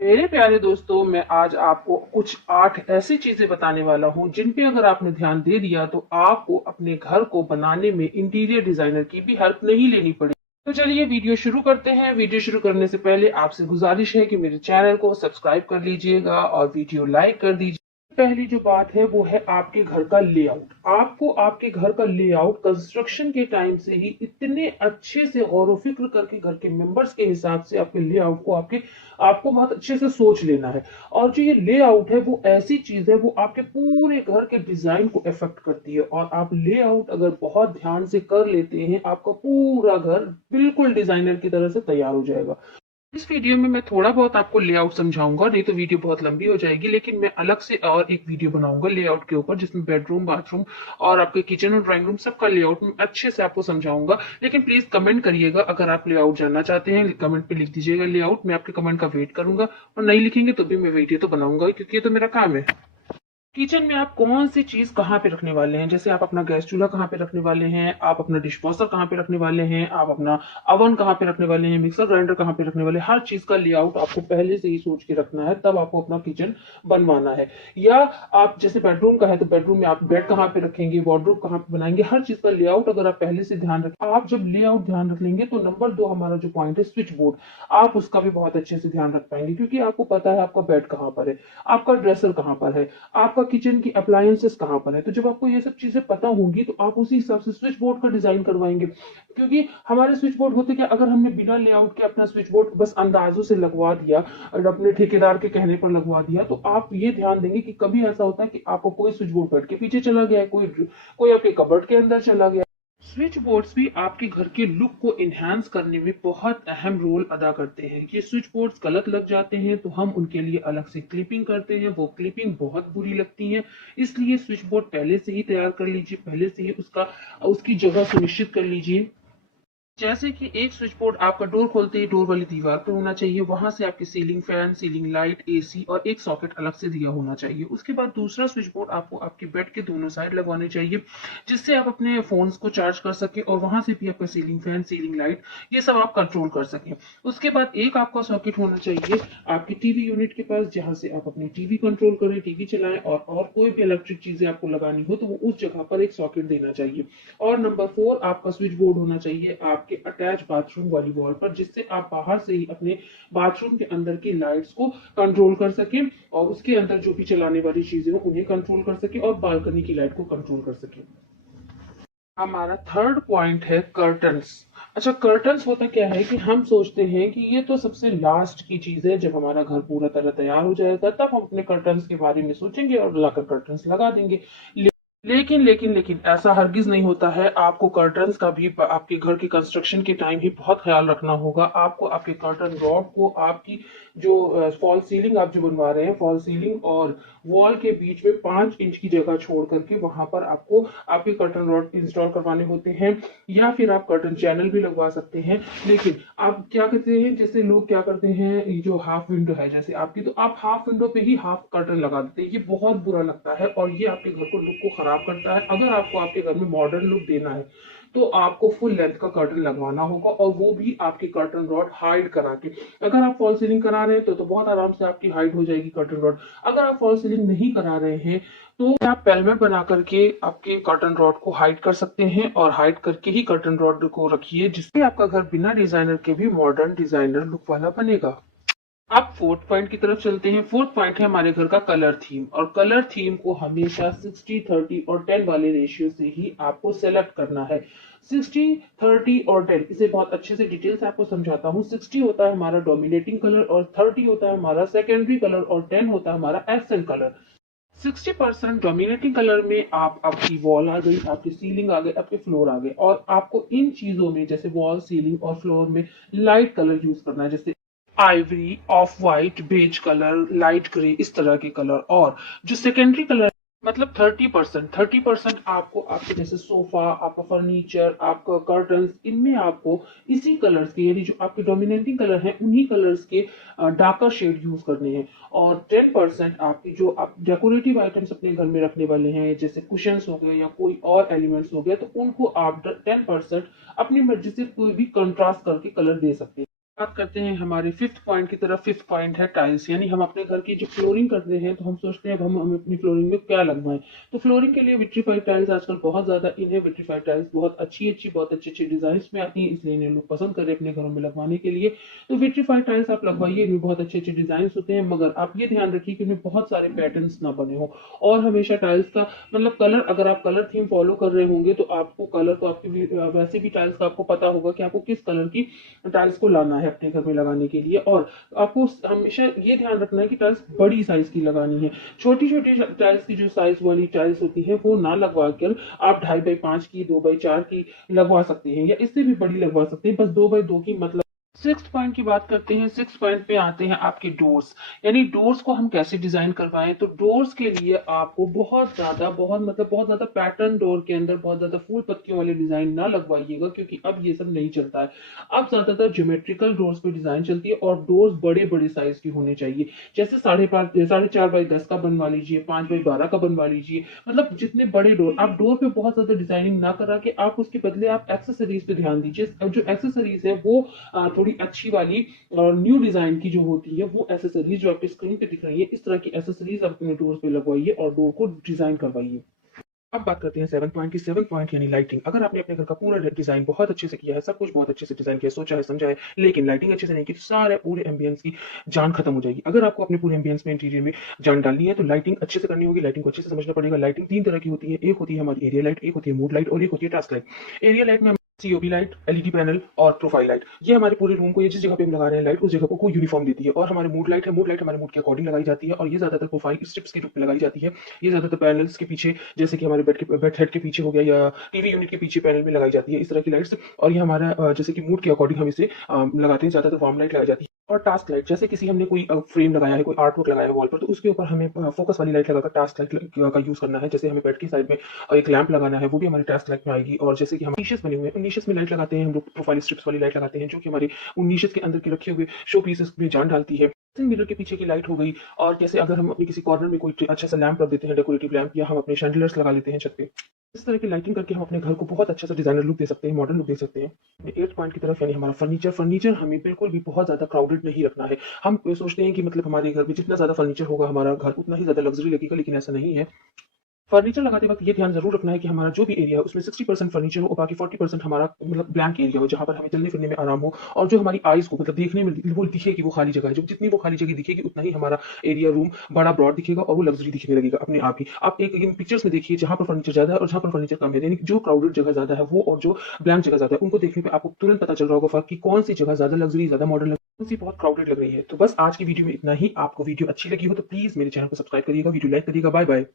मेरे प्यारे दोस्तों, मैं आज आपको कुछ 8 ऐसी चीजें बताने वाला हूं जिन पे अगर आपने ध्यान दे दिया तो आपको अपने घर को बनाने में इंटीरियर डिजाइनर की भी हेल्प नहीं लेनी पड़ेगी। तो चलिए वीडियो शुरू करते हैं। वीडियो शुरू करने से पहले आपसे गुजारिश है कि मेरे चैनल को सब्सक्राइब कर लीजिएगा और वीडियो लाइक कर दीजिए। पहली जो बात है वो है आपके घर का लेआउट। आपको आपके घर का लेआउट कंस्ट्रक्शन के टाइम से ही इतने अच्छे से गौर व फिक्र करके घर के मेंबर्स के हिसाब से आपके लेआउट को आपको बहुत अच्छे से सोच लेना है। और जो ये लेआउट है वो ऐसी चीज है, वो आपके पूरे घर के डिजाइन को इफेक्ट करती है। और आप लेआउट अगर बहुत ध्यान से कर लेते हैं, आपका पूरा घर बिल्कुल डिजाइनर की तरह से तैयार हो जाएगा। इस वीडियो में मैं थोड़ा बहुत आपको लेआउट समझाऊंगा, नहीं तो वीडियो बहुत लंबी हो जाएगी। लेकिन मैं अलग से और एक वीडियो बनाऊंगा लेआउट के ऊपर, जिसमें बेडरूम, बाथरूम और आपके किचन और ड्राइंग रूम सबका लेआउट मैं अच्छे से आपको समझाऊंगा। लेकिन प्लीज कमेंट करिएगा, अगर आप लेआउट जानना चाहते हैं कमेंट पे लिख दीजिएगा लेआउट। मैं आपके कमेंट का वेट करूंगा, और नहीं लिखेंगे तो भी मैं वीडियो तो बनाऊंगा, क्योंकि ये तो मेरा काम है। किचन में आप कौन सी चीज कहाँ पे रखने वाले हैं, जैसे आप अपना गैस चूल्हा कहाँ पे रखने वाले हैं, आप अपना डिश वॉशर कहाँ पे रखने वाले हैं, आप अपना अवन कहाँ पे रखने वाले हैं, मिक्सर ग्राइंडर कहाँ पे रखने वाले हैं, हर चीज का लेआउट आपको पहले से ही सोच के रखना है, तब आपको अपना किचन बनवाना है। या आप जैसे बेडरूम का है तो बेडरूम में आप बेड कहाँ पे रखेंगे, वार्डरोब कहाँ पे बनाएंगे, हर चीज का लेआउट अगर आप पहले से ध्यान रखें। आप जब लेआउट ध्यान रख लेंगे तो नंबर 2 हमारा जो पॉइंट है स्विच बोर्ड, आप उसका भी बहुत अच्छे से ध्यान रख पाएंगे, क्योंकि आपको पता है आपका बेड कहाँ पर है, आपका ड्रेसर कहाँ पर है, आपका किचन की अप्लायंसेस कहाँ पर है। तो जब आपको ये सब चीजें पता होंगी तो आप उसी हिसाब से स्विच बोर्ड का डिजाइन करवाएंगे। क्योंकि हमारे स्विच बोर्ड होते क्या, अगर हमने बिना लेआउट के अपना स्विच बोर्ड बस अंदाजों से लगवा दिया और अपने ठेकेदार के कहने पर लगवा दिया, तो आप ये ध्यान देंगे कि कभी ऐसा होता है कि आपको कोई स्विच बोर्ड बेड के पीछे चला गया है, कोई कोई आपके कबर्ड के अंदर चला गया। स्विच बोर्ड्स भी आपके घर के लुक को इनहेंस करने में बहुत अहम रोल अदा करते हैं। ये स्विच बोर्ड्स गलत लग जाते हैं तो हम उनके लिए अलग से क्लिपिंग करते हैं, वो क्लिपिंग बहुत बुरी लगती है। इसलिए स्विच बोर्ड पहले से ही तैयार कर लीजिए, पहले से ही उसकी जगह सुनिश्चित कर लीजिए। जैसे कि एक स्विच बोर्ड आपका डोर खोलते ही डोर वाली दीवार पर होना चाहिए, वहां से आपकी ceiling fan, ceiling light, AC और एक सॉकेट अलग से दिया होना चाहिए। उसके बाद दूसरा स्विच बोर्ड आपको आपके बेड के दोनों साइड लगवाने चाहिए, जिससे आप अपने फोन्स को चार्ज कर सके और वहां से भी आपका सीलिंग फैन, सीलिंग लाइट, ये सब आप कंट्रोल कर सके। उसके बाद एक आपका सॉकेट होना चाहिए आपकी टीवी यूनिट के पास, जहां से आप अपनी टीवी कंट्रोल करें, टीवी चलाएं, और कोई भी इलेक्ट्रिक चीजें आपको लगानी हो तो वो उस जगह पर एक सॉकेट देना चाहिए। और नंबर 4 आपका स्विच बोर्ड होना चाहिए आपके अटैच बाथरूम वाली वॉल पर, जिससे आप बाहर से ही अपने बाथरूम के अंदर की लाइट्स को कंट्रोल कर सकें, और उसके अंदर जो भी चलाने वाली चीजें हो उन्हें कंट्रोल कर सके, और बालकनी की लाइट को कंट्रोल कर सके। हमारा थर्ड पॉइंट है कर्टन्स। अच्छा, कर्टन्स होता क्या है कि हम सोचते हैं कि ये तो सबसे लास्ट की चीज है, जब हमारा घर पूरा तरह तैयार हो जाएगा तब हम अपने कर्टन्स के बारे में सोचेंगे और लाकर कर्टन्स लगा देंगे। लेकिन ऐसा हरगिज नहीं होता है। आपको कर्टन्स का भी आपके घर के कंस्ट्रक्शन के टाइम ही बहुत ख्याल रखना होगा। आपको आपके कर्टन रॉड को, आपकी जो फॉल सीलिंग आप जो बनवा रहे हैं, फॉल सीलिंग और वॉल के बीच में 5 इंच की जगह छोड़ करके वहां पर आपको आपके कर्टन रॉड इंस्टॉल करवाने होते हैं, या फिर आप कर्टन चैनल भी लगवा सकते हैं। लेकिन आप क्या करते हैं, जैसे लोग क्या करते हैं, ये जो हाफ विंडो है जैसे आपकी, तो आप हाफ विंडो पे ही हाफ कर्टन लगा देते हैं। ये बहुत बुरा लगता है और ये आपके घर को लुक को खराब करता है। अगर आपको आपके घर में मॉडर्न लुक देना है तो आपको फुल लेंथ का कर्टन लगवाना होगा, और वो भी आपके कर्टन रॉड हाइड करा के। अगर आप फॉल सीलिंग करा रहे हैं तो बहुत आराम से आपकी हाइड हो जाएगी कर्टन रॉड। अगर आप फॉल सीलिंग नहीं करा रहे हैं तो आप पेलमेट बना करके आपके कर्टन रॉड को हाइड कर सकते हैं, और हाइड करके ही कर्टन रॉड को रखिए, जिससे आपका घर बिना डिजाइनर के भी मॉडर्न डिजाइनर लुक वाला बनेगा। अब फोर्थ पॉइंट की तरफ चलते हैं। फोर्थ पॉइंट है हमारे घर का कलर थीम, और कलर थीम को हमेशा 60-30 और 10 वाले रेशियो से ही आपको सेलेक्ट करना है। 60-30 और 10, इसे बहुत अच्छे से डिटेल से आपको समझाता हूँ। 60 होता है हमारा डोमिनेटिंग कलर, और 30 होता है हमारा सेकेंडरी कलर, और 10 होता है हमारा एसेंट कलर। 60% डोमिनेटिंग कलर में आप आपकी वॉल आ गई, आपकी सीलिंग आ गई, आपके फ्लोर आ गए, और आपको इन चीजों में जैसे वॉल, सीलिंग और फ्लोर में लाइट कलर यूज करना है, जैसे ivory, off white, beige colour, light grey, इस तरह के कलर। और जो सेकेंडरी कलर मतलब 30% आपको आपके जैसे सोफा, आपका फर्नीचर, आपका कर्टन्स, इनमें आपको इसी कलर्स के, यानी जो आपके डोमिनेटिंग कलर हैं उन्हीं कलर्स के डार्कर शेड यूज करने हैं। और 10% आपकी जो आप डेकोरेटिव आइटम्स अपने घर में रखने वाले हैं, जैसे कुशंस हो गए या कोई और एलिमेंट्स हो गए, तो उनको आप 10% अपनी मर्जी से कोई भी कंट्रास्ट करके कलर दे सकते हैं। बात करते हैं हमारे फिफ्थ पॉइंट की तरफ। फिफ्थ पॉइंट है टाइल्स, यानी हम अपने घर की जो फ्लोरिंग करते हैं तो हम सोचते हैं अब हम अपनी फ्लोरिंग में क्या लगवाएं। तो फ्लोरिंग के लिए विट्रीफाइड टाइल्स आजकल बहुत ज्यादा इन है। विट्रीफाइड टाइल्स बहुत बहुत अच्छी अच्छी डिजाइन में आती है, इसलिए इन्हें लोग पसंद कर रहे हैं अपने घरों में लगवाने के लिए। तो विट्रीफाइड टाइल्स आप लगवाइए, इनमें बहुत अच्छे अच्छे डिजाइन होते हैं, मगर आप ये ध्यान रखिए कि इनमें बहुत सारे पैटर्न्स ना बने हो। और हमेशा टाइल्स का मतलब कलर, अगर आप कलर थीम फॉलो कर रहे होंगे तो आपको कलर तो आपकी वैसे भी टाइल्स का आपको पता होगा कि आपको किस कलर की टाइल्स को लाना है अपने घर में लगाने के लिए। और आपको हमेशा ये ध्यान रखना है कि टाइल्स बड़ी साइज की लगानी है। छोटी छोटी टाइल्स की जो साइज वाली टाइल्स होती है वो ना लगवा कर आप 2.5 बाई 5 की, 2 बाई 4 की लगवा सकते हैं, या इससे भी बड़ी लगवा सकते हैं, बस 2 बाई 2 की मतलब। सिक्स पॉइंट की बात करते हैं। सिक्स पॉइंट पे आते हैं आपके डोर्स, यानी डोर्स को हम कैसे डिजाइन करवाएं। तो डोर्स के लिए आपको बहुत ज्यादा पैटर्न डोर के अंदर बहुत ज्यादा फूल पत्तियों वाले डिजाइन ना लगवाइएगा, क्योंकि अब ये सब नहीं चलता है। अब ज्यादातर ज्योमेट्रिकल डोर्स पे डिजाइन चलती है, और डोर्स बड़े बड़े साइज की होने चाहिए। जैसे 4.5 बाई 10 का बनवा लीजिए, 5 बाई 12 का बनवा लीजिए। मतलब जितने बड़े डोर, आप डोर पे बहुत ज्यादा डिजाइनिंग ना करा के आप उसके बदले आप एक्सेसरीज पे ध्यान दीजिए। जो एक्सेसरीज है वो थोड़ी अच्छी वाली और न्यू डिजाइन की जो होती है वो एसेसरीज जो आपकी स्क्रीन पे दिख रही है, इस तरह की एसेसरीज अपने डोर पे लगवाइए और डोर को डिजाइन करवाइए। अब बात करते हैं सेवन पॉइंट की। सेवन पॉइंट यानी लाइटिंग। अगर आपने अपने घर का पूरा डिजाइन बहुत अच्छे से किया है, सब कुछ बहुत अच्छे से डिजाइन किया, सोचा है, समझा है, लेकिन लाइटिंग अच्छे से नहीं की, तो सारे पूरे एम्बियंस की जान खत्म हो जाएगी। अगर आपको अपने पूरे एम्बियंस में, इंटीरियर में जान डालनी है तो लाइटिंग अच्छे से करनी होगी, लाइटिंग को अच्छे से समझना पड़ेगा। लाइटिंग 3 तरह की होती है, एक होती है हमारी एरिया लाइट, एक होती है मूड लाइट और एक होती है टास्क लाइट। एरिया लाइट में सीओबी लाइट, एलईडी पैनल और प्रोफाइल लाइट, ये हमारे पूरे रूम को, ये जिस जगह पे हम लगा रहे हैं लाइट, उस जगह को यूनिफॉर्म देती है। और हमारे मूड लाइट है, मूड लाइट हमारे मूड के अकॉर्डिंग लगाई जाती है, और ये ज्यादातर प्रोफाइल स्ट्रिप्स के रूप में लगाई जाती है। ये ज्यादातर पैनल्स के पीछे, जैसे कि हमारे बेड हेड के पीछे हो गया, या टीवी यूनिट के पीछे पैनल में लगाई जाती है, इस तरह की लाइट्स। और ये हमारा जैसे कि मूड के अकॉर्डिंग हम इसे लगाते हैं, ज्यादातर वार्म लाइट लगाई जाती है। और टास्क लाइट, जैसे किसी हमने कोई फ्रेम लगाया है, कोई आर्ट वर्क लगाया है वॉल पर, तो उसके ऊपर हमें फोकस वाली लाइट लगाकर टास्क लाइट का यूज करना है। जैसे हमें बेड की साइड में एक लैंप लगाना है, वो भी हमारी टास्क लाइट में आएगी। और जैसे कि हम नीशेस बने हुए हैं, नीशेस में लाइट लगाते हैं हम लोग, प्रोफाइल स्ट्रिप्स वाली लाइट लगाते हैं, जो कि हमारे उन नीशेस के अंदर के रखे हुए शो पीसेस में जान डालती है। मिरर के पीछे की लाइट हो गई। और जैसे अगर हम अपने किसी कॉर्नर में कोई अच्छा सा लैंप रख देते हैं, डेकोरेटिव लैंप, या हम अपने शैंडलर्स लगा लेते हैं छत पे, इस तरह की लाइटिंग करके हम अपने घर को बहुत अच्छा सा डिजाइनर लुक दे सकते हैं, मॉडर्न लुक दे सकते हैं। एट पॉइंट की तरफ, यानी हमारा फर्नीचर। फर्नीचर हमें बिल्कुल भी बहुत ज्यादा क्राउडेड नहीं रखना है। हम सोचते हैं कि मतलब हमारे घर में जितना ज्यादा फर्नीचर होगा हमारा घर उतना ही ज्यादा लग्जरी लगेगा, लेकिन ऐसा नहीं है। फर्नीचर लगाते वक्त ये ध्यान जरूर रखना है कि हमारा जो भी एरिया है उसमें 60% फर्नीचर हो और बाकी 40% हमारा मतलब ब्लैंक एरिया हो, जहां पर हमें चलने फिरने में आराम हो, और जो हमारी आईज को मतलब देखने में वो दिखे कि वो खाली जगह है। जो जितनी वो खाली जगह दिखेगी उतना ही हमारा एरिया, रूम बड़ा ब्रॉड दिखेगा और वो लग्जरी दिखने लगेगा अपने आप ही। आप एक इन पिक्चर्स में देखिए, जहां पर फर्नीचर ज्यादा है और जहां पर फर्नीचर कम है, यानी जो क्राउडेड जगह ज्यादा है वो और जो ब्लैंक जगह ज्यादा है, उनको देखने पे आपको तुरंत पता चल रहा होगा फर्क कि कौन सी जगह ज्यादा लग्जरी, ज्यादा मॉडर्न, कौन सी बहुत क्राउडेड लग रही है। तो बस आज की वीडियो में इतना ही। आपको वीडियो अच्छी लगी हो तो प्लीज मेरे चैनल को सब्सक्राइब करिएगा, वीडियो लाइक करिएगा। Bye bye.